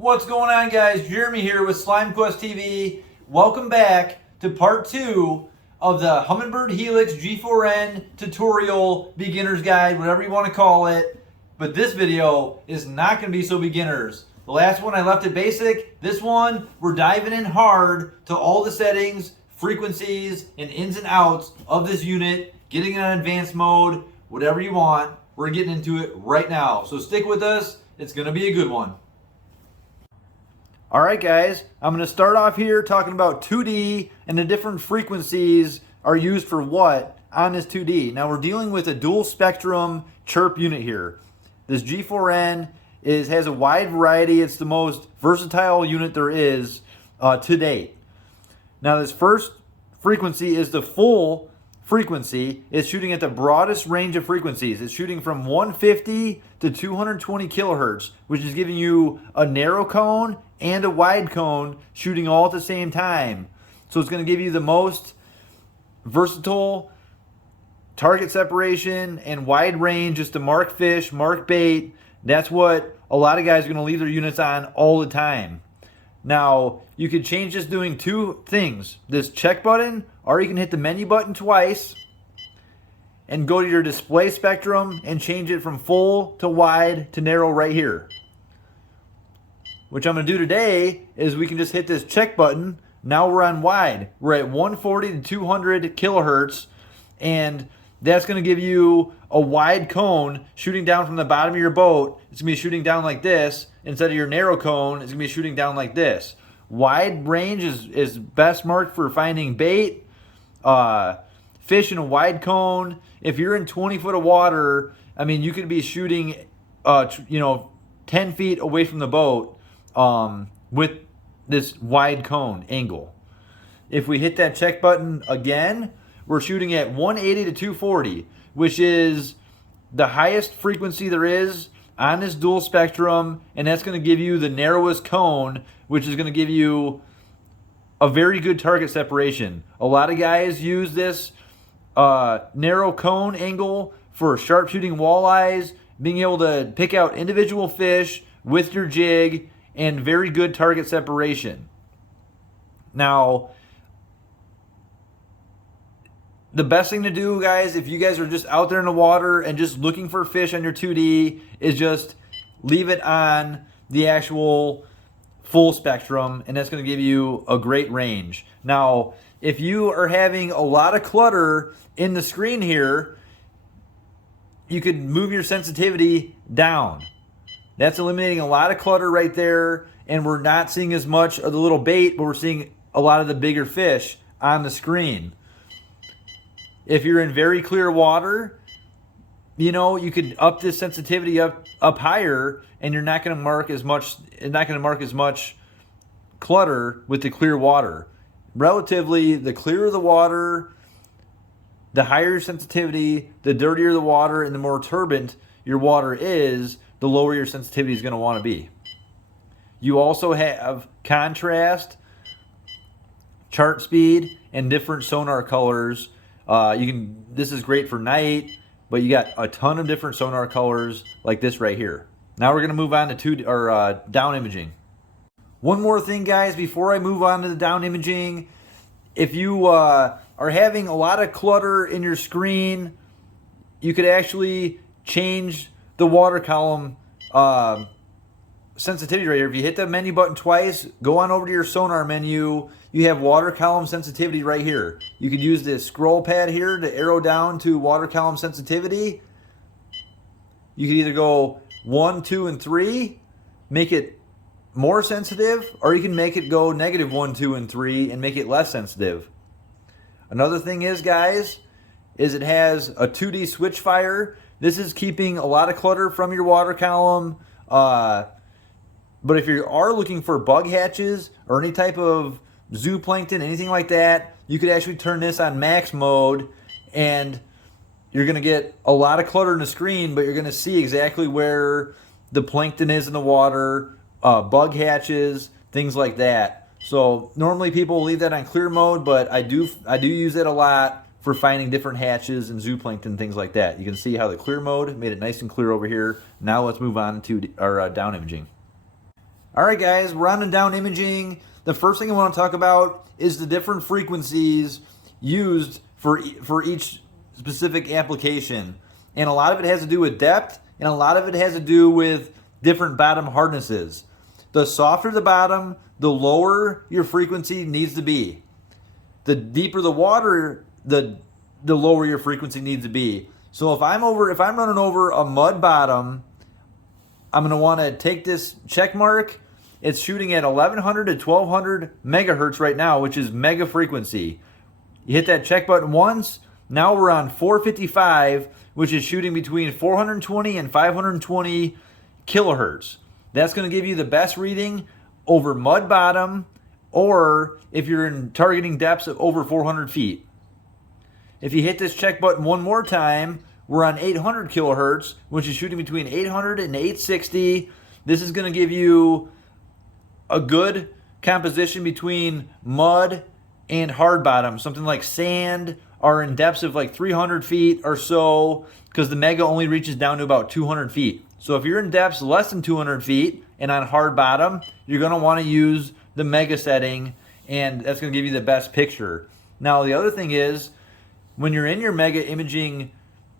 What's going on, guys? Jeremy here with SlimeQuest TV. Welcome back to part 2 of the Humminbird Helix G4N tutorial beginner's guide, whatever you want to call it. But this video is not going to be so beginners. The last one I left it basic. This one we're diving in hard to all the settings, frequencies, and ins and outs of this unit, getting it on advanced mode, whatever you want. We're getting into it right now. So stick with us. It's going to be a good one. Alright guys, I'm going to start off here talking about 2D and the different frequencies are used for what on this 2D. Now we're dealing with a dual spectrum chirp unit here. This G4N has a wide variety. It's the most versatile unit there is to date. Now this first frequency is the full frequency. It's shooting at the broadest range of frequencies. It's shooting from 150 to 220 kilohertz, which is giving you a narrow cone and a wide cone shooting all at the same time. So it's going to give you the most versatile target separation and wide range just to mark fish, mark bait. That's what a lot of guys are going to leave their units on all the time. Now, you could change this doing two things. This check button, or you can hit the menu button twice and go to your display spectrum and change it from full to wide to narrow right here. What I'm going to do today is we can just hit this check button. Now we're on wide. We're at 140 to 200 kilohertz, and that's going to give you a wide cone shooting down from the bottom of your boat. It's going to be shooting down like this. Instead of your narrow cone, it's going to be shooting down like this. Wide range is best marked for finding bait, fish in a wide cone. If you're in 20 foot of water, I mean, you could be shooting 10 feet away from the boat with this wide cone angle. If we hit that check button again, we're shooting at 180 to 240, which is the highest frequency there is on this dual spectrum, and that's going to give you the narrowest cone, which is going to give you a very good target separation. A lot of guys use this narrow cone angle for sharpshooting walleyes, being able to pick out individual fish with your jig, and very good target separation. Now, the best thing to do, guys, if you guys are just out there in the water and just looking for fish on your 2D, is just leave it on the actual full spectrum, and that's going to give you a great range. Now, if you are having a lot of clutter in the screen here, you could move your sensitivity down. That's eliminating a lot of clutter right there, and we're not seeing as much of the little bait, but we're seeing a lot of the bigger fish on the screen. If you're in very clear water, you could up this sensitivity up higher, and you're not going to mark as much. It's not going to mark as much clutter with the clear water. Relatively, the clearer the water, the higher your sensitivity, the dirtier the water, and the more turbulent your water is, the lower your sensitivity is going to want to be. You also have contrast, chart speed, and different sonar colors. This is great for night, but you got a ton of different sonar colors like this right here. Now we're going to move on to down imaging. One more thing, guys, before I move on to the down imaging. If you are having a lot of clutter in your screen, you could actually change the water column sensitivity right here. If you hit the menu button twice, go on over to your sonar menu. You have water column sensitivity right here. You could use this scroll pad here to arrow down to water column sensitivity. You could either go 1, 2, and 3, make it more sensitive, or you can make it go -1, 2, and 3 and make it less sensitive. Another thing is, guys, is it has a 2D switch fire. This is keeping a lot of clutter from your water column. But if you are looking for bug hatches or any type of zooplankton, anything like that, you could actually turn this on max mode, and you're going to get a lot of clutter in the screen, but you're going to see exactly where the plankton is in the water, bug hatches, things like that. So normally people leave that on clear mode, but I do use it a lot for finding different hatches and zooplankton, things like that. You can see how the clear mode made it nice and clear over here. Now let's move on to our down imaging. All right, guys, we're on to down imaging. The first thing I want to talk about is the different frequencies used for each specific application. And a lot of it has to do with depth, and a lot of it has to do with different bottom hardnesses. The softer the bottom, the lower your frequency needs to be. The deeper the water, the lower your frequency needs to be. So if I'm running over a mud bottom, I'm going to want to take this check mark. It's shooting at 1100 to 1200 megahertz right now, which is mega frequency. You hit that check button once. Now we're on 455, which is shooting between 420 and 520 kilohertz. That's going to give you the best reading over mud bottom, or if you're in targeting depths of over 400 feet. If you hit this check button one more time, we're on 800 kilohertz, which is shooting between 800 and 860. This is going to give you a good composition between mud and hard bottom, something like sand, are in depths of like 300 feet or so, because the mega only reaches down to about 200 feet. So if you're in depths less than 200 feet and on hard bottom, you're going to want to use the mega setting, and that's going to give you the best picture. Now, the other thing is, when you're in your mega imaging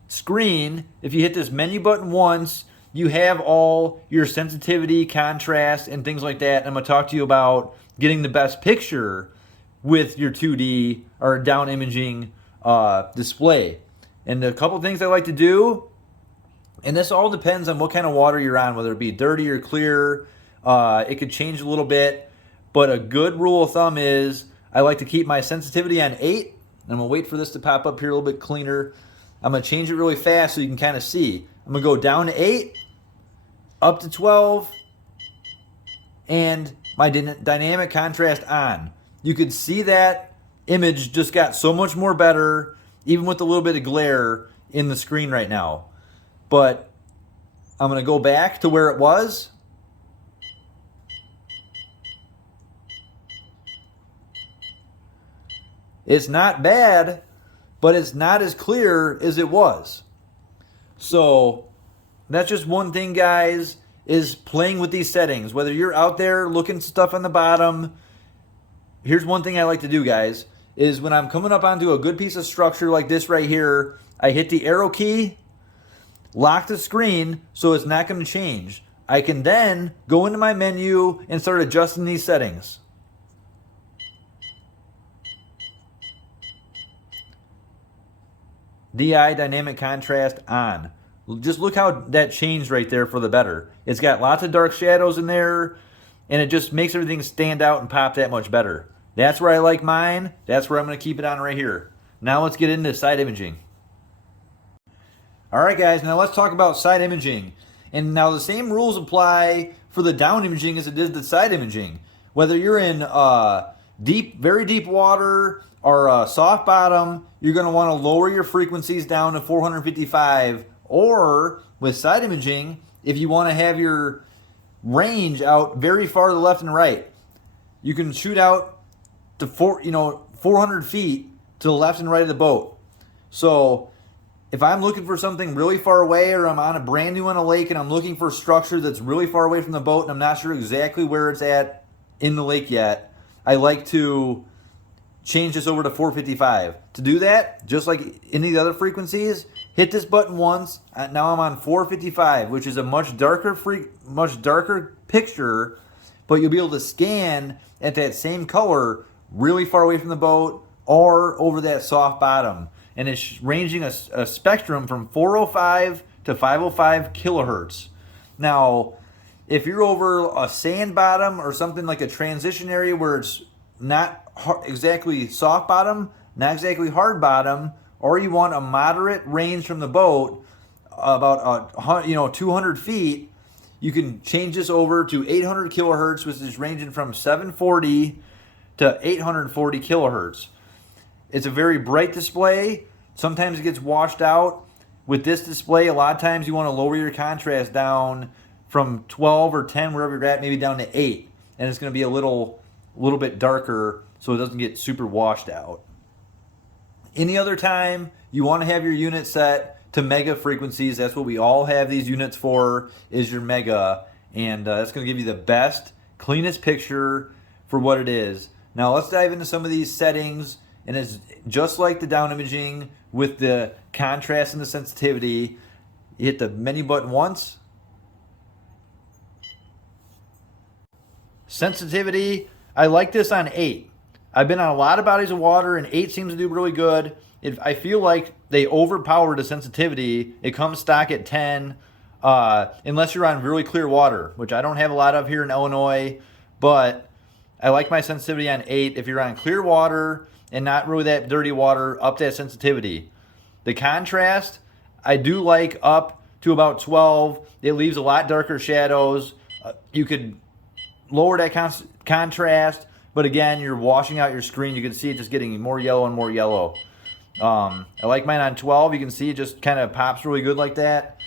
screen, if you hit this menu button once, you have all your sensitivity, contrast, and things like that. And I'm going to talk to you about getting the best picture with your 2D or down imaging display. And a couple things I like to do, and this all depends on what kind of water you're on, whether it be dirty or clear. It could change a little bit, but a good rule of thumb is I like to keep my sensitivity on 8. And I'm going to wait for this to pop up here a little bit cleaner. I'm going to change it really fast so you can kind of see. I'm going to go down to 8, up to 12, and my dynamic contrast on. You could see that image just got so much more better, even with a little bit of glare in the screen right now. But I'm going to go back to where it was. It's not bad, but it's not as clear as it was. So that's just one thing, guys, is playing with these settings. Whether you're out there looking at stuff on the bottom, here's one thing I like to do, guys, is when I'm coming up onto a good piece of structure like this right here, I hit the arrow key, lock the screen so it's not going to change. I can then go into my menu and start adjusting these settings. DI, dynamic contrast, on. Just look how that changed right there for the better. It's got lots of dark shadows in there, and it just makes everything stand out and pop that much better. That's where I like mine. That's where I'm going to keep it on right here. Now let's get into side imaging. All right, guys, now let's talk about side imaging. And now the same rules apply for the down imaging as it did the side imaging. Whether you're in very deep water or soft bottom, you're going to want to lower your frequencies down to 455. Or with side imaging, if you want to have your range out very far to the left and right, you can shoot out to 400 feet to the left and right of the boat. So if I'm looking for something really far away, or I'm on a brand new on a lake and I'm looking for a structure that's really far away from the boat and I'm not sure exactly where it's at in the lake yet, I like to change this over to 455. To do that, just like any of the other frequencies, hit this button once. Now I'm on 455, which is a much darker picture, but you'll be able to scan at that same color really far away from the boat or over that soft bottom. And it's ranging a spectrum from 405 to 505 kilohertz. Now, if you're over a sand bottom or something like a transition area where it's not exactly soft bottom, not exactly hard bottom, or you want a moderate range from the boat, about 200 feet, you can change this over to 800 kilohertz, which is ranging from 740 to 840 kilohertz. It's a very bright display. Sometimes it gets washed out. With this display, a lot of times you want to lower your contrast down from 12 or 10, wherever you're at, maybe down to 8. And it's going to be a little bit darker so it doesn't get super washed out. Any other time you want to have your unit set to mega frequencies, that's what we all have these units for, is your mega. And that's going to give you the best cleanest picture for what it is. Now let's dive into some of these settings, and it's just like the down imaging with the contrast and the sensitivity. You hit the menu button once. Sensitivity, I like this on 8. I've been on a lot of bodies of water, and 8 seems to do really good. I feel like they overpowered the sensitivity. It comes stock at 10, unless you're on really clear water, which I don't have a lot of here in Illinois, but I like my sensitivity on 8. If you're on clear water and not really that dirty water, up that sensitivity. The contrast, I do like up to about 12. It leaves a lot darker shadows. You could lower that contrast, but again, you're washing out your screen. You can see it just getting more yellow and more yellow. I like mine on 12. You can see it just kind of pops really good like that.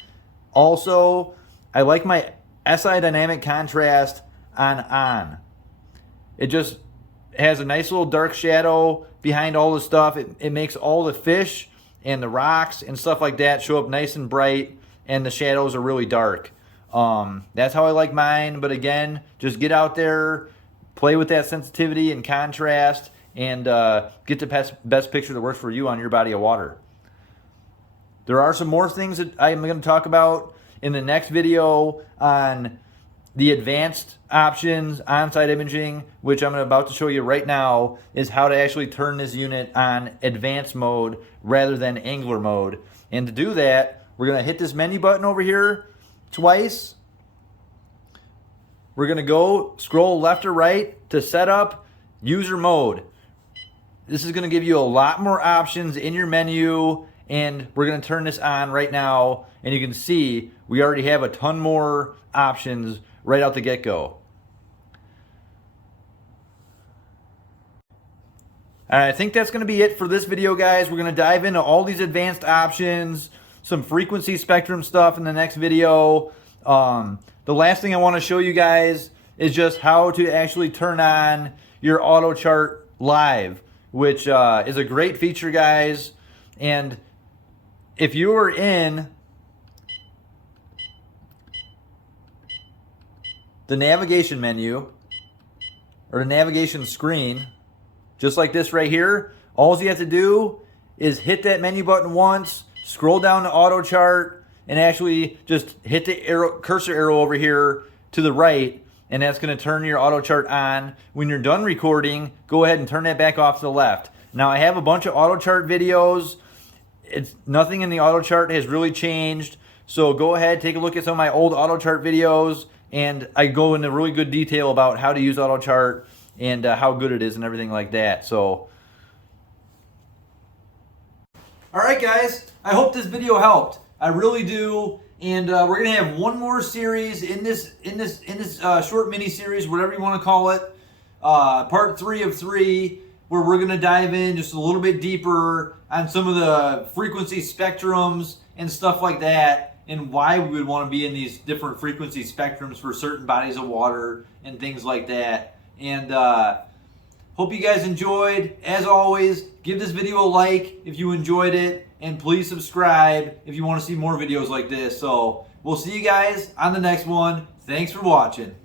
Also, I like my SI dynamic contrast on. It just has a nice little dark shadow behind all the stuff. It makes all the fish and the rocks and stuff like that show up nice and bright, and the shadows are really dark. That's how I like mine, but again, just get out there, play with that sensitivity and contrast, and get the best picture that works for you on your body of water. There are some more things that I'm going to talk about in the next video on the advanced options, on-site imaging, which I'm about to show you right now, is how to actually turn this unit on advanced mode rather than angler mode. And to do that, we're going to hit this menu button over here twice. We're going to go scroll left or right to set up user mode. This is going to give you a lot more options in your menu, and we're going to turn this on right now, and you can see we already have a ton more options right out the get-go. All right, I think that's going to be it for this video, guys. We're going to dive into all these advanced options, some frequency spectrum stuff in the next video. The last thing I want to show you guys is just how to actually turn on your AutoChart live, which is a great feature, guys. And if you are in the navigation menu or the navigation screen, just like this right here, all you have to do is hit that menu button once, scroll down to AutoChart, and actually just hit the cursor arrow over here to the right, and that's going to turn your AutoChart on. When you're done recording, go ahead and turn that back off to the left. Now, I have a bunch of AutoChart videos. Nothing in the AutoChart has really changed, so go ahead, take a look at some of my old AutoChart videos, and I go into really good detail about how to use AutoChart and how good it is and everything like that. So, all right, guys, I hope this video helped. I really do, and we're gonna have one more series in this short mini series, whatever you want to call it, part 3 of 3, where we're gonna dive in just a little bit deeper on some of the frequency spectrums and stuff like that, and why we would want to be in these different frequency spectrums for certain bodies of water and things like that. And hope you guys enjoyed. As always, give this video a like if you enjoyed it, and please subscribe if you want to see more videos like this. So we'll see you guys on the next one. Thanks for watching.